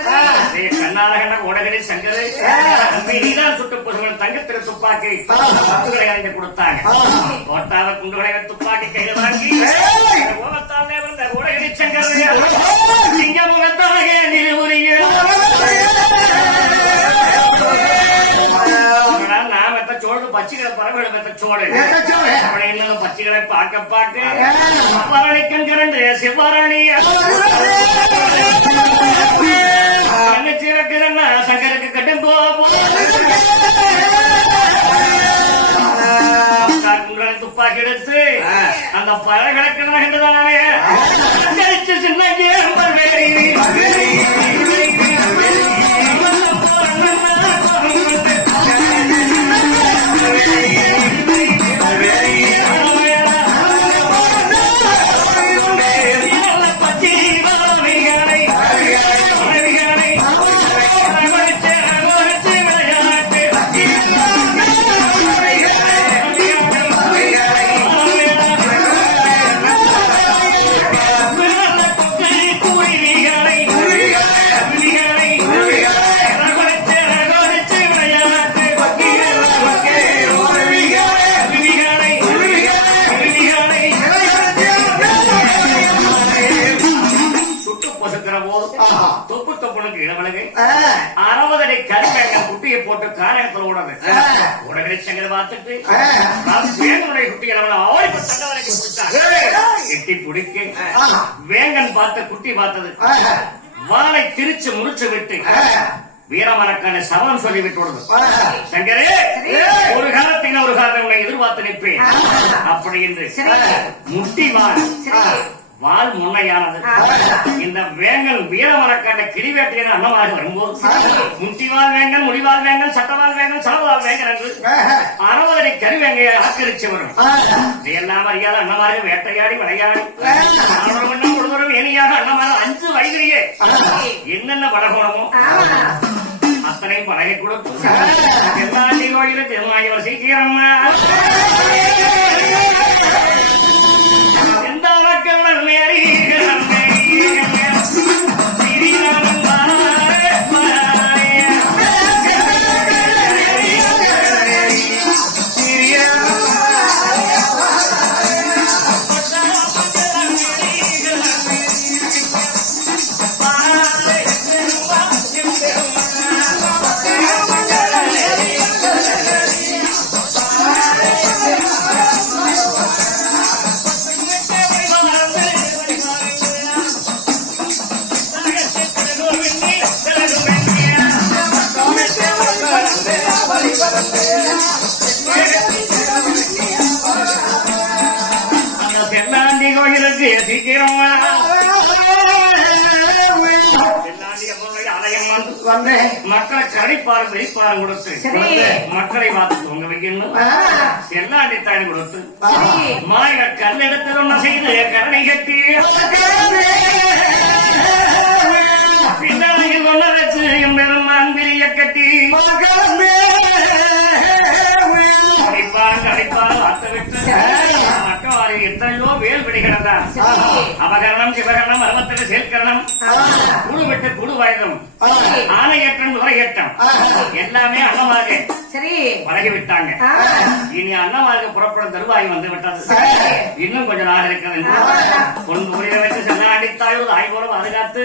கண்ணாலகண்ட உடகடி சங்கரு அன்பை நீதான் சுட்டு புசுவன் தங்கத்திற்கு துப்பாக்கி. பத்துகளை அறிந்து கொடுத்தாங்க. கோட்டாவ குண்டுகளை துப்பாக்கி கையில் வாங்கி கோபத்தாலே வந்த சங்கர் சிங்க நான் மெத்த சோடு பச்சைகளை பறவைகளை மெத்த சோடு அவனை இன்னும் பச்சைகளை பார்க்க பரணி கண்கரண்டு செவ்வாரணி தங்கச்சி சங்கருக்கு கட்டும் குண்டலை துப்பாக்கி எடுத்து அந்த பறவைகளை கிணறுதானே சின்ன உடனே சங்கர பார்த்துட்டு வேங்கனுடைய குட்டி இளவன ஓடி சண்டை வரைக்கும் பிடிச்சாங்க எட்டி பிடிக்க. வேங்கன் பார்த்த குட்டி பார்த்தது. வாளை திரிச்சு முறிச்சு விட்டு வீரமரக்கான சவம் சொல்லி விட்டுள்ளது சங்கரே ஒரு காலத்தில் ஒரு காலம் உன்னை எதிர்பார்த்து நிற்பேன். அப்படி என்று முட்டி வாள். வால் முன்னையானது இந்த வேங்கல் வீரமரக்கான கிளிவேட்டையின் அன்னமாக வரும்போது முட்டிவால் வேங்கல் முடிவால் வேங்கல் சட்டவால் வேங்கல் சலவால் வேங்கல் என்று அறுபதடி கருவேங்கையை ஆக்கிரிச்சு வரும் இதையெல்லாம் அறியாத அண்ணமார்கள் வேட்டையாடி விளையாடி ஆணவனும் ஒருவரும் இனியாக அண்ணமார்கள் அஞ்சு வயதிலேயே என்னென்ன பழகணுமோ அத்தனையும் பழகி கொடுத்து தென்னாசி கோயிலுக்கு தென்னாயவர் சீக்கிரமா வந்து மக்களை கடிப்பாரம் வெளிப்பாரம் கொடுத்து. மக்களை பார்த்து தூங்க வைக்கணும். செல்லாண்டி தாய் கொடுத்து. மாய கல் எடுத்து ஒண்ணு செய்து கரணை கட்டி. பின்னாடி கொள்ள வச்சு பெருமான் பிரிய கட்டி. அடிப்பான் அடிப்பான் வார்த்த விட்டு. மக்கவாரி எத்தனையோ வேல் கிடந்தான் அபகரணம் சிவகரணம் அறுபத்தெட்டு செயற்கரணம் குழு விட்டு குழு வாயுதம். ஆணையற்றம் துறையற்றம் எல்லாமே அன்னமாக சரி. பழகி விட்டாங்க. இனி அன்னமாக புறப்படும் தருவாய் வந்து விட்டது. இன்னும் கொஞ்ச நாள் இருக்கிறது பொன் புரிய வச்சு செல்லாடித்தாய் ஒரு ஆய் போல பாதுகாத்து.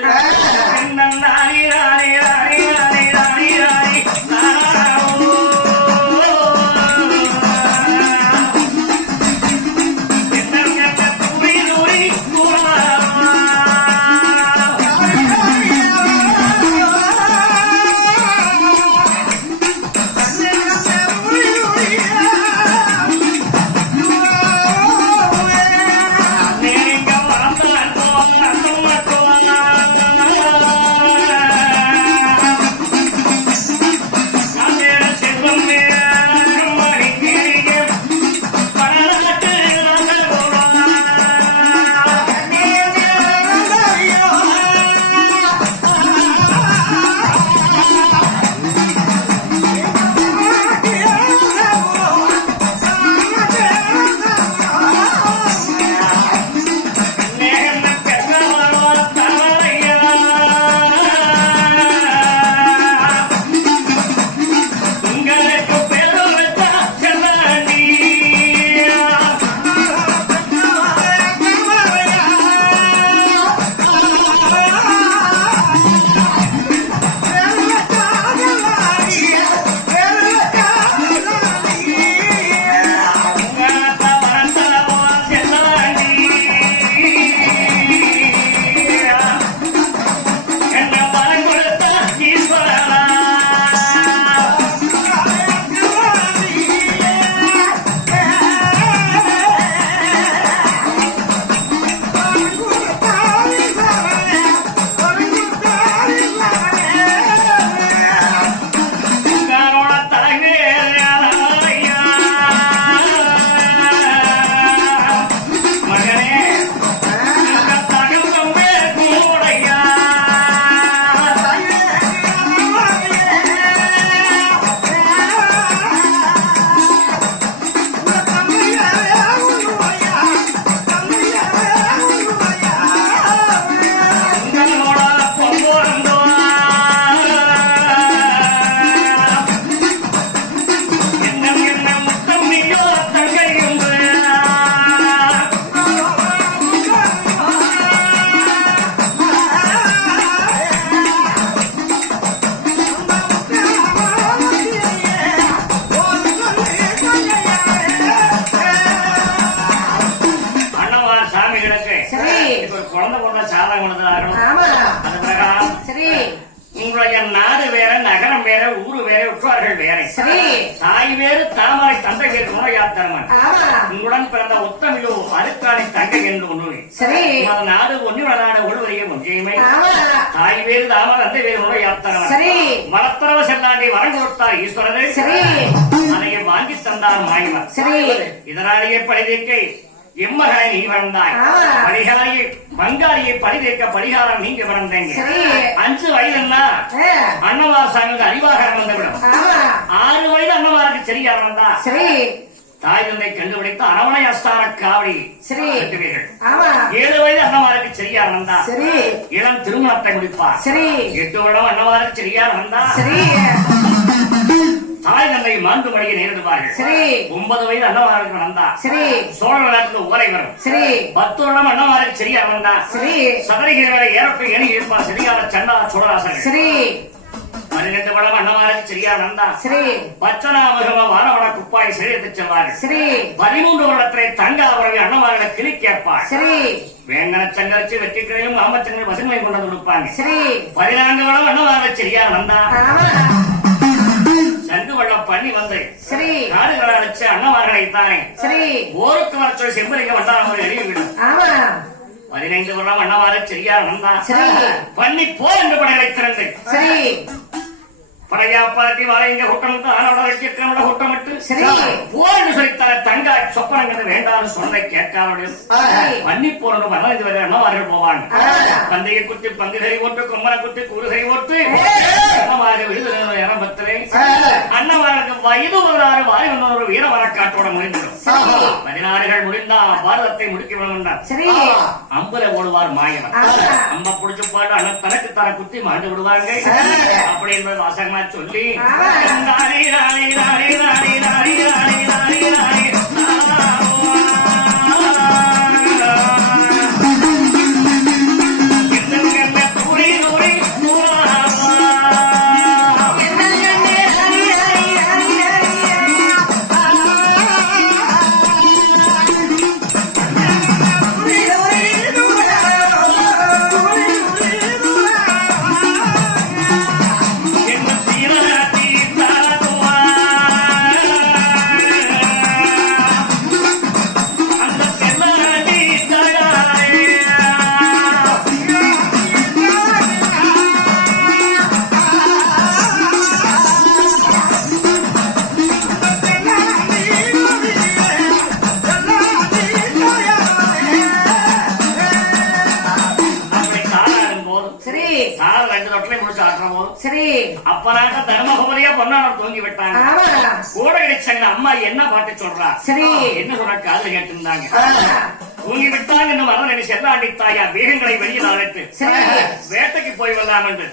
தங்கை என்று ஒண்ணுவே சரி நாடு நாடு ஒழுவதையே ஒன்றியமை. ஆமா தாய் வேறு தாமரை தந்தை வேறு சரி. மலத்தரவ செல்லாண்டி வரம் கொடுத்தார் ஈஸ்வரர் சரி. அதை வாங்கி தந்தார் மாயவர் சரி. இதனாலேயே பழிதீர்க்கை எம்மகனை நீ வளர்ந்தாய். பலிகாரியை பங்காளியை பழிதீர்க்க பரிகாரம் நீங்க வளர்ந்தீங்க அஞ்சு வயதுன்னா ஆ, அன்னவாசாங்க அறிவாகரம் வந்துவிடும். ஆறு வயது அன்னவாருக்கு சரியா வந்தா. சரி. தாய் தந்தை கண்டுபிடித்து அரவணை அஸ்தான காவடி சரி. ஏழு வயது அன்னவாருக்கு சரியா வந்தா சரி. இளம் திருமணத்தை முடிப்பார். சரி. எட்டு வருடம் அன்னவாருக்கு சரியா வந்தா சரி. தாய் தந்தை மாண்டு மடிய நேரிடுவார்கள். சரி. ஒன்பது வயது அன்னவாருக்கு வந்தா சரி. சோழ நாட்டுக்கு ஓலை வரும். சரி. பத்து வருடம் அன்னவாருக்கு சரியா வந்தா சரி. சபரிகிரி ஏறப்ப எணி இருப்பார். சரியான சண்டா சோழராசர்கள். சரி. பன்னிரண்டு வருடம் அன்னவாருக்கு சரியா வந்தா சரி. பச்சனாமகம வானவன குப்பாய் செல்வார்கள் சரி. பதிமூன்று வருடத்திலே தங்காபுரவி அன்னவாரிட கிளி கேட்பார். சரி. வேங்கன சங்கரிச்சு வெற்றிக்கிழையும் கொண்டு வந்து கொடுப்பாங்க. சரி. பதினான்கு வருடம் அன்னவாரிட சரியா வந்தா ஆமா சங்கு வெள்ளம் பண்ணி வந்து சரி. நாடுகளை அழைச்சு அன்னவார்களை தானே சரி. ஓருக்கு வர சொல்லி செம்பலிங்க வண்டாரம் எழுதிவிடும் ஆமா. பதினைந்து வருடம் அன்னவார சரியா வந்தா சரி. பண்ணி போ என்று படைகளை திறந்து. சரி. படையாப்பாட்டி வர இந்த குட்டமிட்டு அவனோட வச்சிருக்கனோட குட்டமிட்டு? போன்னு சொல்லித்தான தங்கா சொப்பனங்கிறது வேண்டாம்னு சொன்ன கேட்டாரோட பண்ணி போறோம் வரலாம் இது வரையணும் அவர்கள் போவாங்க பந்தய குத்தி பங்கு கறி ஓட்டு கொம்மனை குத்தி கூறு கறி ஓட்டு வயது பதினாறு வாரி ஒன்னொரு வீர வரக்காட்டோட முடிந்துடும் சரி பதினாறுகள் முடிந்தா பாரதத்தை முடிக்க வேண்டும் அம்பல ஓடுவார் மாயவன். அம்ப புடிச்சு பாட்டு அண்ணன் தனக்கு தர குத்தி மாண்டு விடுவாங்க. அப்படி என்பது வாசகமா சொல்லி சரி. அப்பராக தர்மகுமரியா பொன்னாளர் தூங்கி விட்டாங்க கூட அம்மா என்ன பாட்டு சொல்றா? சரி. என்ன சொல்ற காதல கேட்டிருந்தாங்க. தூங்கி விட்டாங்க என்று மரம் நினைச்சு எல்லாம் அடித்தாயா வேகங்களை அழைத்து. வேட்டைக்கு போய் வரலாம் என்று.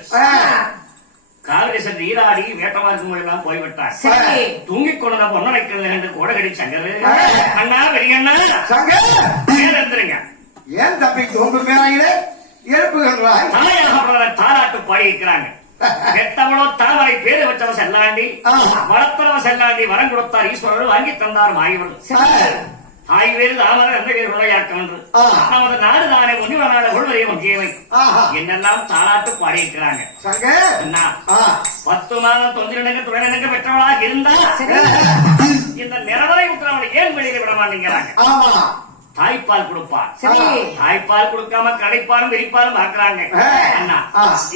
காங்கிரசன் நீராடி வேட்டவாசம் போய்விட்டார் தூங்கிக் கொண்டு பொன்னடைக்கிறது என்று கூட கடிச்சாங்க அண்ணா வெளியண்ணா. இருந்துருங்க. ஏன் தப்பி தூங்குகிறாங்களே எழுப்புகிறார் தாராட்டு பாடியிருக்கிறாங்க. எத்தவளோ தலைவரை பேரு வச்சவன் செல்லாண்டி வளர்த்தவன் செல்லாண்டி வரம் கொடுத்தார் ஈஸ்வரர் வாங்கி தந்தார் மாயவர் தாய் வேறு தாமரை அந்த வேறு உரையாக்கம் என்று. நமது நாடு தானே ஒன்றிவ நாடு கொள்வதே முக்கியமை என்னெல்லாம் தாளாட்டு பாடியிருக்கிறாங்க. பத்து மாதம் தொந்திரனுக்கு துணைநனுக்கு பெற்றவளாக இருந்தா இந்த நிறவரை விட்டு ஏன் வெளியில விட மாட்டேங்கிறாங்க? தாய்ப்பால் கொடுப்பார் சரி தாய்ப்பால் கொடுக்காம கடைப்பாலும் விரிப்பாலும் பார்க்கறாங்க ஆ. அண்ணா.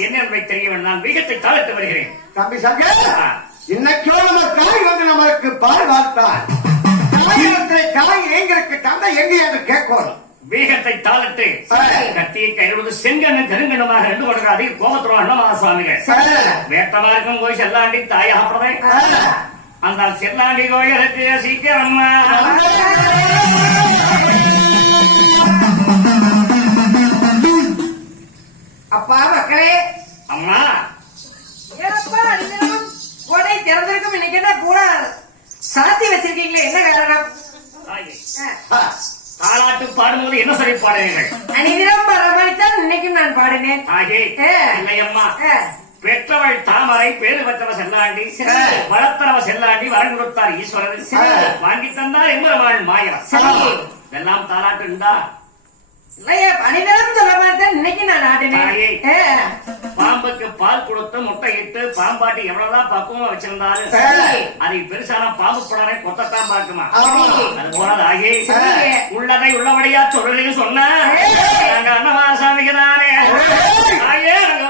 என்ன என்பதை தெரிய வேண்டும் நான் வேகத்தை தாழ்த்து வருகிறேன் தம்பி சங்க ஆ. இன்னைக்கோ நம்ம தாய் வந்து நமக்கு பால் வார்த்தார் தாய் எங்களுக்கு தந்தை எங்க என்று கேட்கணும் வேகத்தை தாளிட்டு. கத்தியை கைவிடுவது செங்கண்ணன் கருங்கண்ணமாக ரெண்டு கொடுக்கிற அதிக கோபத்துறோம் அண்ணமா சுவாமிகள். வேட்டமா இருக்கும் போய் செல்லாண்டி தாயாகப்படுறதை ஆ. அந்த செல்லாண்டி கோயிலுக்கு சீக்கிரம் செல்லாண்டி. வளர்த்தரவ செல்லாண்டி வரம் கொடுத்தார் ஈஸ்வரன். வாங்கி தந்தார் எம்பெருமான் மாயா இதெல்லாம் தாலாட்டு இருந்தா பாம்புக்கு பால் கொடுத்து முட்டை இட்டு பாம்பாட்டி எவ்வளவுதான் பக்குவமா வச்சிருந்தாலும் அதை பெருசான பாம்பு புடரை கொத்தத்தான் பார்க்குமா? அது போனதாகி உள்ளதை உள்ளபடியா தொடரில் சொன்ன நாங்க அண்ணமாசாமிக்கு தானே ஐயே நாங்க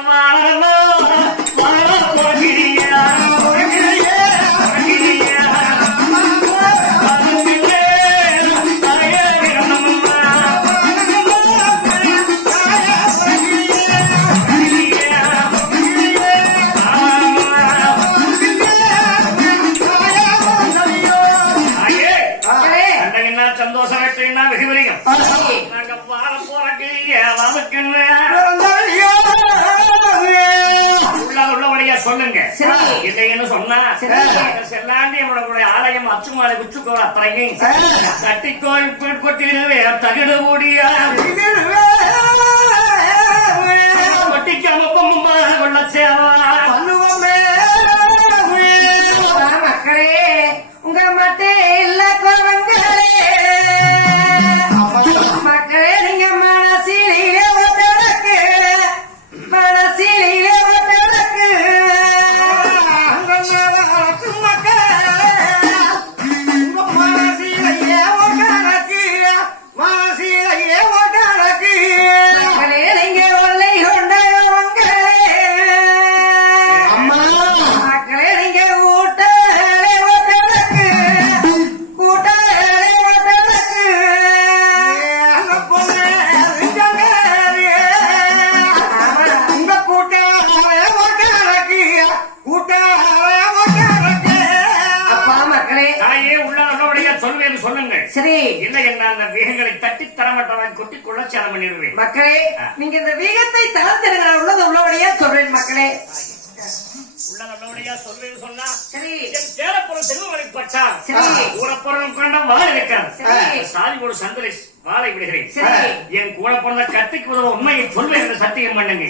செல்லாண்டி அவளுடைய ஆலயம் அச்சுமாலை உச்சுக்கோள் அத்தனையும் கட்டிக்கோள் கொட்டிடுவே தகுடு கூடியா கொட்டிக்காம பொம்மா கொள்ள சேவா என். கூடப்புறம் கொண்ட இருக்கிறது. சாதி ஒரு வாழை விடுகிறேன். கூட பிறந்த கத்திக்கு உதவ உண்மையை சொல்வேன் என்று சத்தியம் பண்ணுங்க.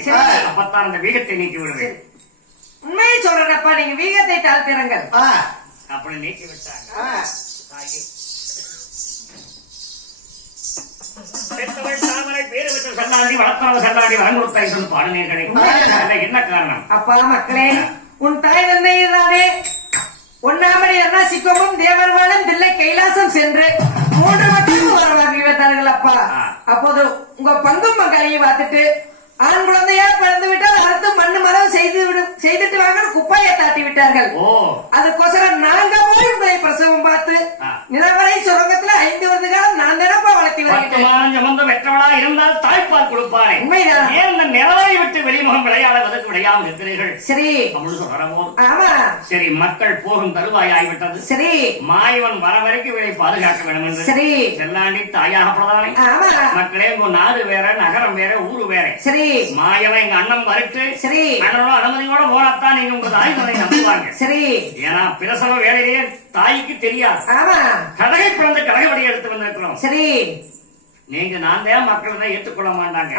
அப்பத்தான் அந்த வீகத்தை நீக்கி விடுவேன். உண்மையை சொல்றேன்ப்பா நீங்க வீகத்தை தாழ்த்திருங்கள் அப்படி நீக்கி விட்டாங்க வரங்குடுத்தாய் சொல்லி பாடுனீர்களே. அதுல என்ன காரணம்? அப்பா மக்களே உன் தாய் தந்தை தானே ஒன்னாமடி அருணாசிக்கமும் தேவர்வாளும் தில்லை விளையாமல் இருக்கிறீர்கள். சரி. அப்படின்னு சொல்றமோ ஆமா. சரி மக்கள் போகும் தருவாய் ஆகிவிட்டது சரி. மாயவன் வர வரைக்கும் இவளை பாதுகாக்க வேண்டும் என்று. சரி. செல்லாண்டி தாயாகப்படதானே ஆமா. மக்களே உங்க நாடு வேற நகரம் வேற ஊரு வேற. சரி. மாயவன் எங்க அண்ணன் மறுத்து சரி. அண்ணனோட அனுமதியோட போனத்தான் நீங்க உங்க தாய்மலை நம்புவாங்க சரி. ஏன்னா பிரசவ வேலையிலேயே தாய்க்கு தெரியாது. ஆமா. கடகை பிறந்த கடகவடி எடுத்து வந்திருக்கிறோம். சரி. நீங்க நான் தான் மக்கள் தான் ஏற்றுக்கொள்ள மாட்டாங்க.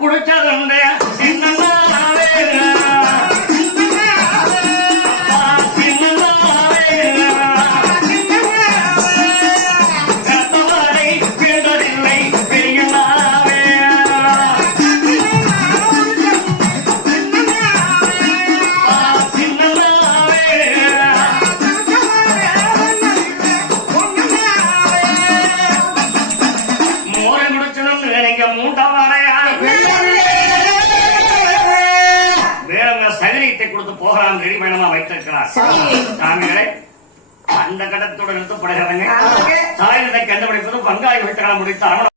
குடிச்சதுண்டு.